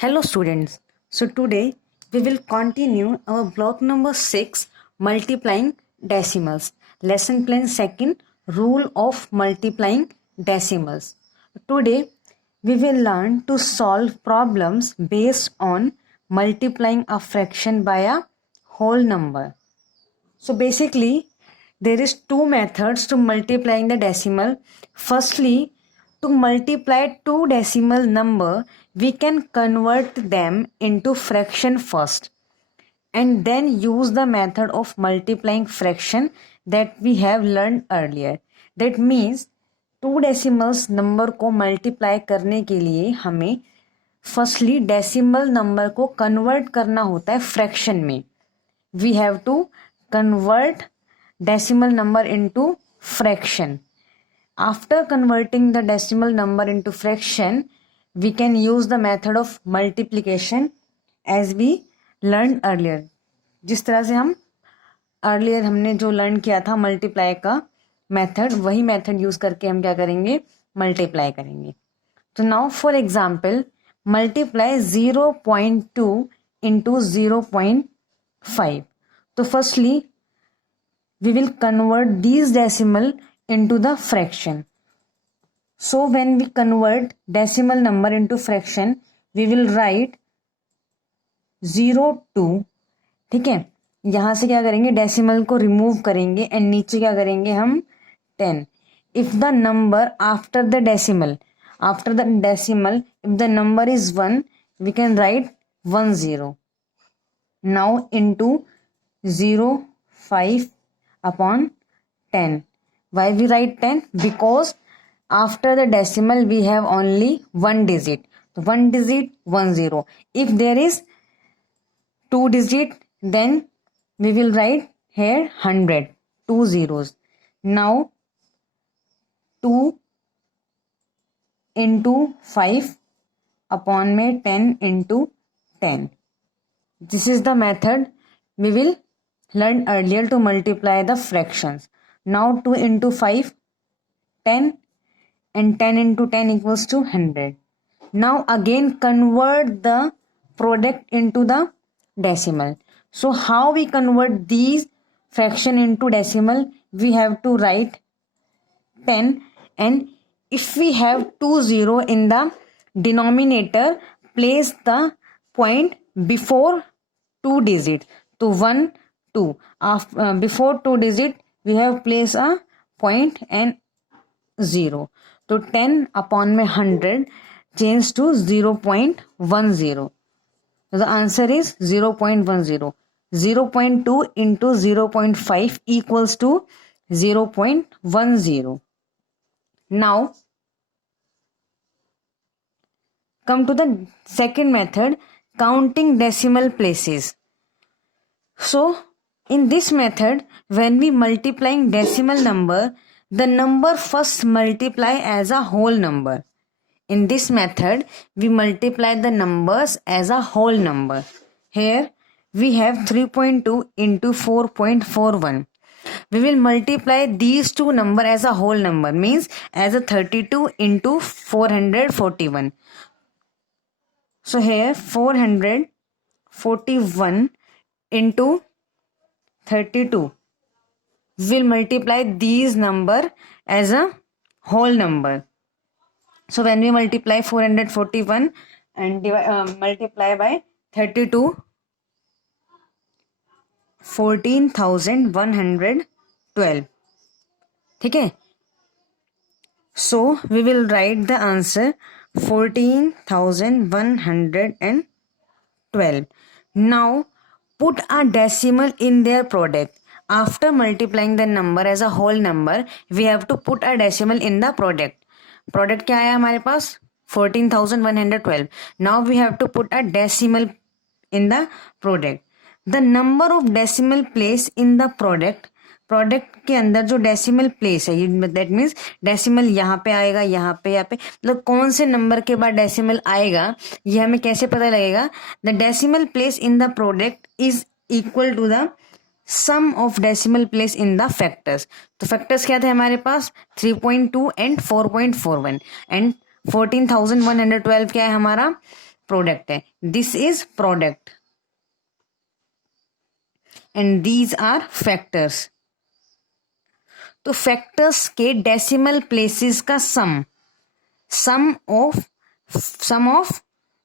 Hello students. So today we will continue our block number 6 multiplying decimals. Lesson plan second rule of multiplying decimals. Today we will learn to solve problems based on multiplying a fraction by a whole number. So basically, there is two methods to multiplying the decimal. Firstly, to multiply two decimal number, we can convert them into fraction first and then use the method of multiplying fraction that we have learned earlier. That means two decimals number को multiply करने के लिए हमें firstly decimal number को convert करना होता है fraction में. We have to convert decimal number into fraction. After converting the decimal number into fraction, we can use the method of multiplication as we learned earlier. जिस तरह से हम earlier हमने जो लर्न किया था मल्टीप्लाई का मेथड, वही मेथड यूज करके हम क्या करेंगे, मल्टीप्लाई करेंगे. तो now for example multiply 0.2 into 0.5. तो firstly we will convert these decimal into the fraction. So when we convert decimal number into fraction, we will write 0.2. ठीक है, यहां से क्या करेंगे, डेसिमल को रिमूव करेंगे एंड नीचे क्या करेंगे हम 10. If the number after the decimal if the number is 1, we can write 10. Now into 0.5 upon 10. Why we write 10? Because after the decimal we have only one digit. So one digit 10. If there is two digit, then we will write here 100, 2 zeros. Now 2 into 5 upon में 10 into 10. This is the method we will learn earlier to multiply the fractions. Now 2 into 5, 10, and 10 into 10 equals to 100. Now again convert the product into the decimal. So how we convert these fraction into decimal? We have to write 10, and if we have 20 in the denominator, place the point before two digits. So 1, 2. Before two digit we have placed a point and 0. So 10 upon में 100 change to 0.10. So the answer is 0.10. 0.2 into 0.5 equals to 0.10. Now come to the second method, counting decimal places. So in this method, when we multiplying decimal number, the number first multiply as a whole number. In this method, we multiply the numbers as a whole number. Here we have 3.2 into 4.41. We will multiply these two number as a whole number, means as a 32 into 441. So here 441 into 32. We'll multiply these number as a whole number. So when we multiply 441 and multiply by 32, 14,112. ठीक है, so we will write the answer 14,112. Now put a decimal in their product. After multiplying the number as a whole number, we have to put a decimal in the product. Product क्या है हमारे पास, 14,112. Now we have to put a decimal in the product. The number of decimal place in the product के अंदर जो decimal place है, that means decimal यहाँ पे आएगा, यहाँ पे मतलब कौन से नंबर के बाद डेसिमल आएगा ये हमें कैसे पता लगेगा. The decimal place in the product is equal to the sum of decimal place in the factors. तो फैक्टर्स क्या थे हमारे पास, 3.2 एंड 4.41 एंड 14,112 क्या है हमारा प्रोडक्ट है, this is product and these are factors. तो फैक्टर्स के डेसिमल प्लेसेस का sum of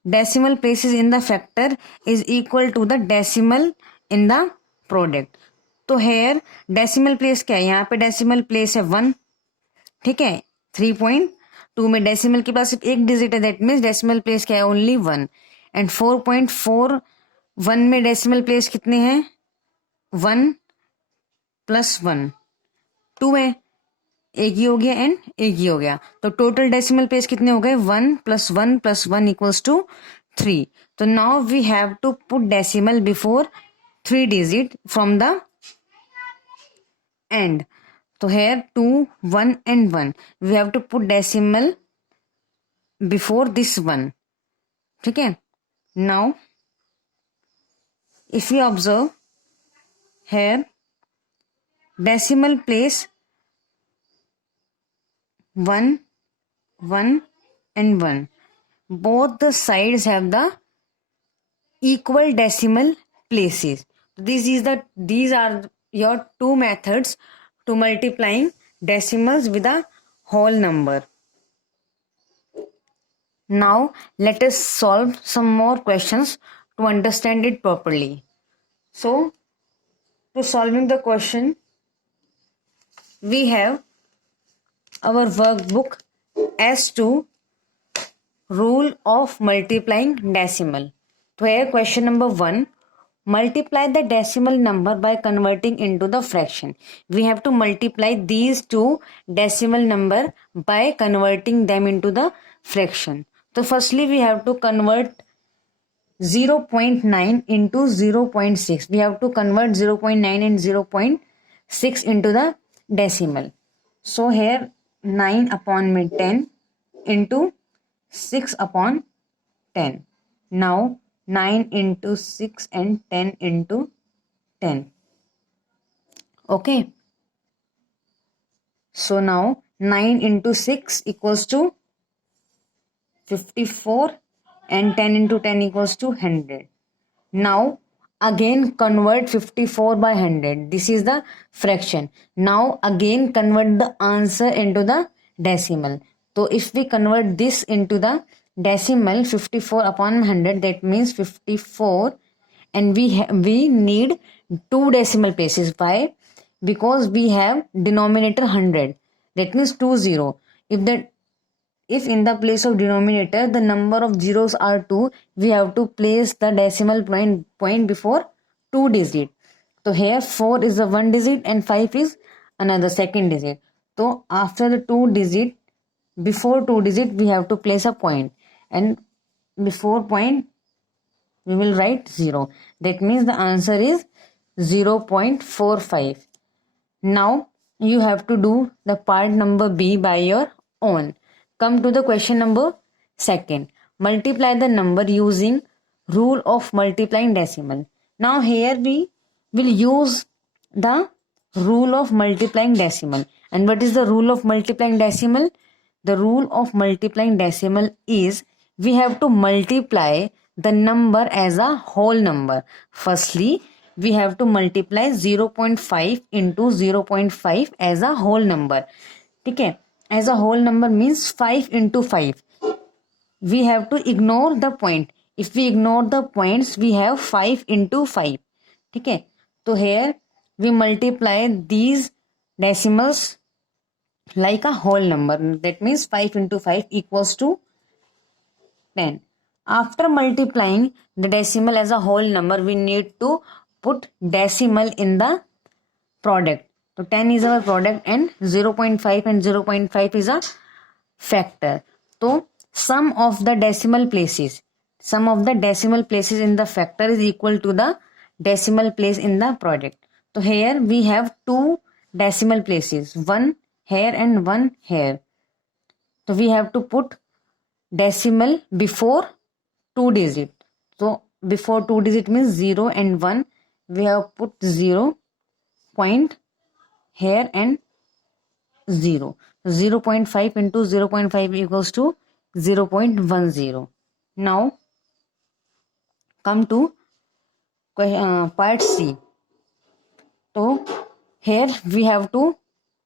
decimal places in the factor is equal to the decimal in the product. तो हेयर डेसिमल प्लेस क्या है, यहाँ पे डेसिमल प्लेस है 1, ठीक है। 3.2 में डेसिमल के पास सिर्फ एक डिजिट है, दैट मीन्स डेसिमल प्लेस क्या है, ओनली 1। एंड 4.41 में डेसिमल प्लेस कितने हैं, 1 + 1 2 है, एक ही हो गया एंड एक ही हो गया। तो टोटल डेसिमल प्लेस कितने हो गए, 1 + 1 + 1 = 3। तो now we have to put decimal before 3 digit from the end. तो here 2, 1 and 1 we have to put decimal before this one, ठीक है। now if we observe here decimal place 1, 1 and 1, both the sides have the equal decimal places. These are your two methods to multiplying decimals with a whole number. Now let us solve some more questions to understand it properly. So to solving the question, we have our workbook S2 rule of multiplying decimal. So here question number 1, multiply the decimal number by converting into the fraction. We have to multiply these two decimal number by converting them into the fraction. So firstly we have to convert 0.9 into 0.6. We have to convert 0.9 and 0.6 into the decimal. So here 9/10 into 6/10. Now 9 into 6 and 10 into 10. Okay. So now 9 into 6 equals to 54 and 10 into 10 equals to 100. Now again convert 54 by 100. This is the fraction. Now again convert the answer into the decimal. So if we convert this into the decimal, 54/100, that means 54, and we need two decimal places. Why? Because we have denominator 100, that means 20. If in the place of denominator the number of zeros are 2, we have to place the decimal point before 2 digit. So here 4 is the 1 digit and 5 is another second digit. So after the 2 digit, before 2 digit we have to place a point, and before point we will write 0. That means the answer is 0.45. Now you have to do the part number B by your own. Come to the question number 2. Multiply the number using rule of multiplying decimal. Now here we will use the rule of multiplying decimal. And what is the rule of multiplying decimal? The rule of multiplying decimal is we have to multiply the number as a whole number. Firstly, we have to multiply 0.5 into 0.5 as a whole number. Okay, as a whole number means 5 into 5. We have to ignore the point. If we ignore the points, we have 5 into 5. Okay, so here we multiply these decimals like a whole number. That means 5 into 5 equals to 10. After multiplying the decimal as a whole number, we need to put decimal in the product. So 10 is our product and 0.5 and 0.5 is a factor. So sum of the decimal places in the factor is equal to the decimal place in the product. So here we have two decimal places, one here and one here. So we have to put decimal before 2 digit. So before 2 digit means 0 and 1. We have put 0 point here and 0. 0.5 into 0.5 equals to 0.10. Now Come to part C. So here we have to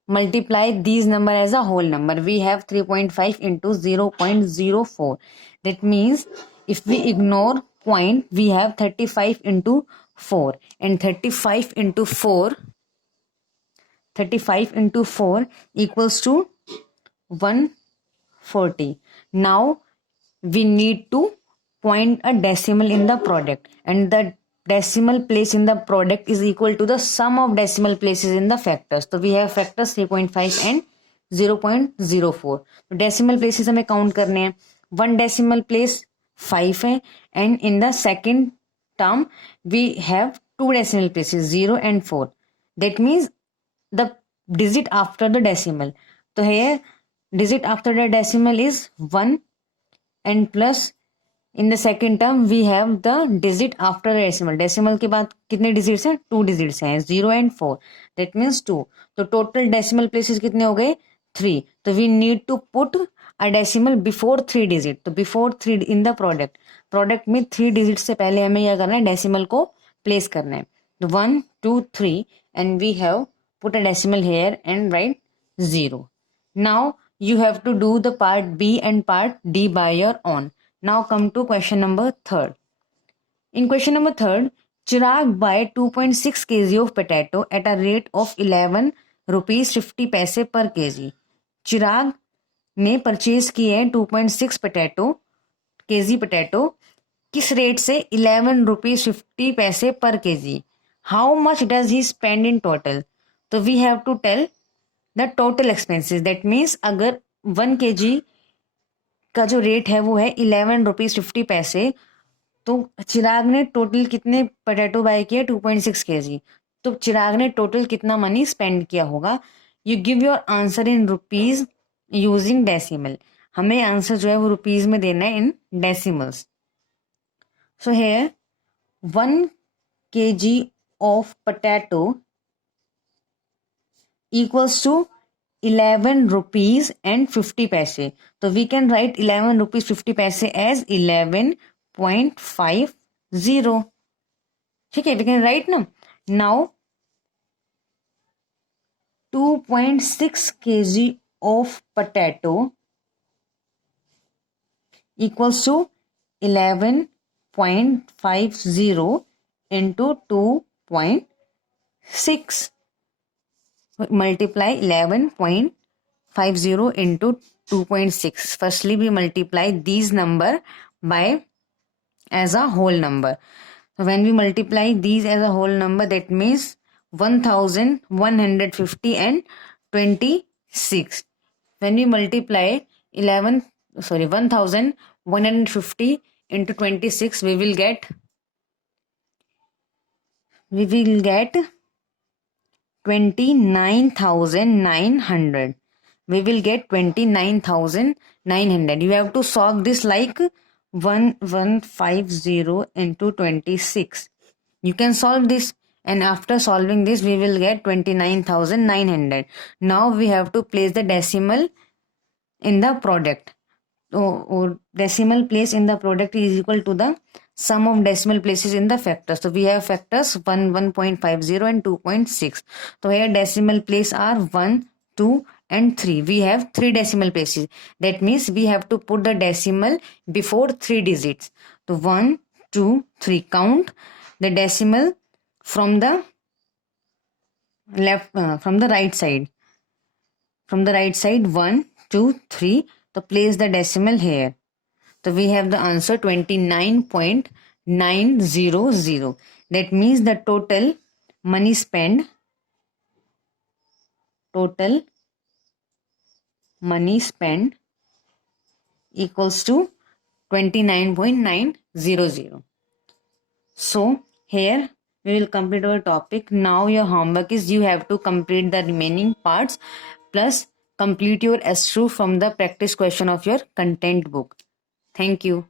multiply these number as a whole number. We have 3.5 into 0.04. That means if we ignore point, we have 35 into 4, and 35 into 4 equals to 140. Now we need to point a decimal in the product, and the decimal place in the product is equal to the sum of decimal places in the factors. So we have factors 3.5 and 0.04. तो decimal places हमें count करने हैं. One decimal place 5 है, and in the second term we have two decimal places 0 and 4. That means the digit after the decimal. So here digit after the decimal is 1, and plus in the second term we have the digit after the decimal. Decimal के बाद कितने digits हैं? 2 digits हैं, 0 and 4. That means 2. तो total decimal places कितने हो गए? 3. तो we need to put a decimal before 3 digit. तो before 3 in the product में 3 digits से पहले हमें यह करना है, decimal को place करना है. तो 1, 2, 3 and we have put a decimal here and write 0. Now you have to do the part B and part D by your own. Now come to question number 3rd. In question number 3rd, Chirag buy 2.6 kg of potato at a rate of 11 rupees 50 पैसे per kg. चिराग ने purchase किए 2.6 KG potato किस rate से? 11 rupees 50 पैसे पर kg. How much does he spend in total? तो we have to tell the total expenses. That means अगर 1 kg का जो रेट है वो है 11 रुपीज 50 पैसे, तो चिराग ने टोटल कितने पोटैटो बाय किए? 2.6 kg. तो चिराग ने टोटल कितना मनी स्पेंड किया होगा? You give your answer in rupees using decimal. हमें आंसर जो है वो रुपीज में देना है in decimals. So here 1 kg of potato equals to 11 rupees and 50 paise. So we can write 11 rupees 50 paise as 11.50. ठीक है, we can write now. Now 2.6 kg of potato equals to 11.50 into 2.6. Multiply 11.50 into 2.6. Firstly, we multiply these number by as a whole number. So when we multiply these as a whole number, that means 1150 and 26. When we multiply 1150 into 26, we will get 29,900. We will get 29,900. You have to solve this like 1150 into 26. You can solve this, and after solving this we will get 29,900. Now we have to place the decimal in the product. So decimal place in the product is equal to the sum of decimal places in the factors. So we have factors 1, 1.50 and 2.6. So here decimal place are 1, 2 and 3. We have 3 decimal places. That means we have to put the decimal before 3 digits. So 1, 2, 3. Count the decimal from the left, from the right side. From the right side 1, 2, 3. So place the decimal here. So we have the answer 29.900. That means the total money spent equals to 29.900. So here we will complete our topic. Now your homework is you have to complete the remaining parts plus complete your S2 from the practice question of your content book. Thank you.